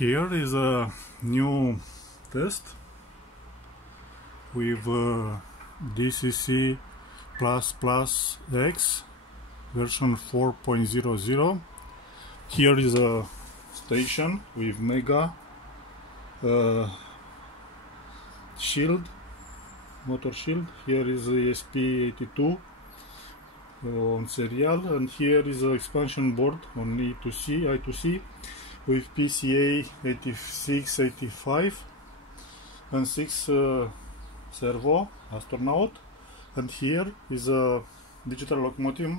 Here is a new test with DCC++ X version 4.00. Here is a station with Mega shield, motor shield. Here is ESP82 on serial, and here is an expansion board on I2C with PCA 8685 and 6 servo astronaut. And here is a digital locomotive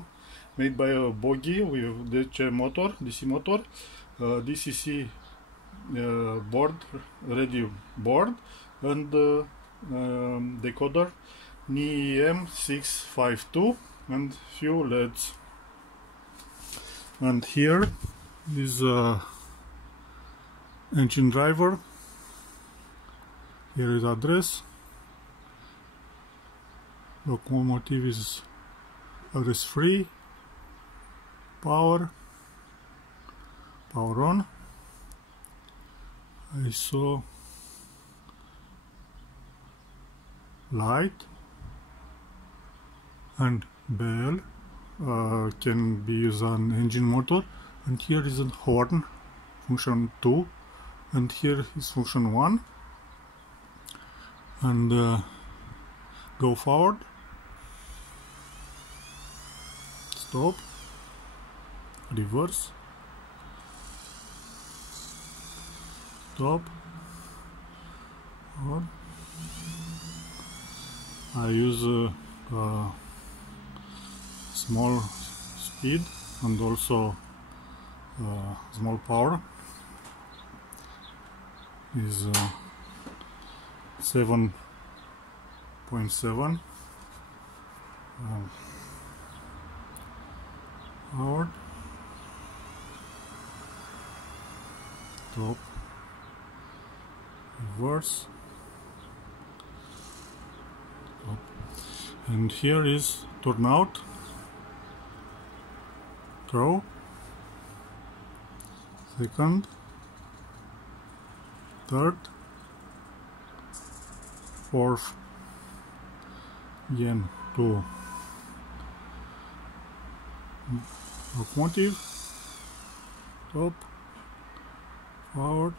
made by a bogie with DC motor, DCC board, radio board, and decoder NIEM652 and few LEDs. And here is a engine driver. Here is address. Locomotive is address free. Power on. ISO light and bell can be used on engine motor. And here is a horn, function 2, and here is function 1. And go forward, stop, reverse, stop, forward. I use small speed and also small power. Is 7.7 forward, stop, reverse, stop. And here is turn out, throw, second, third, fourth, again to locomotive, stop, forward,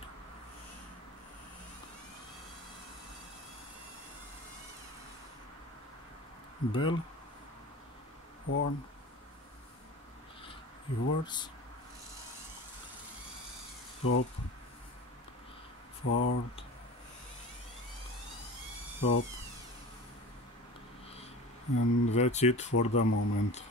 bell, horn, reverse, stop, forward, stop, and that's it for the moment.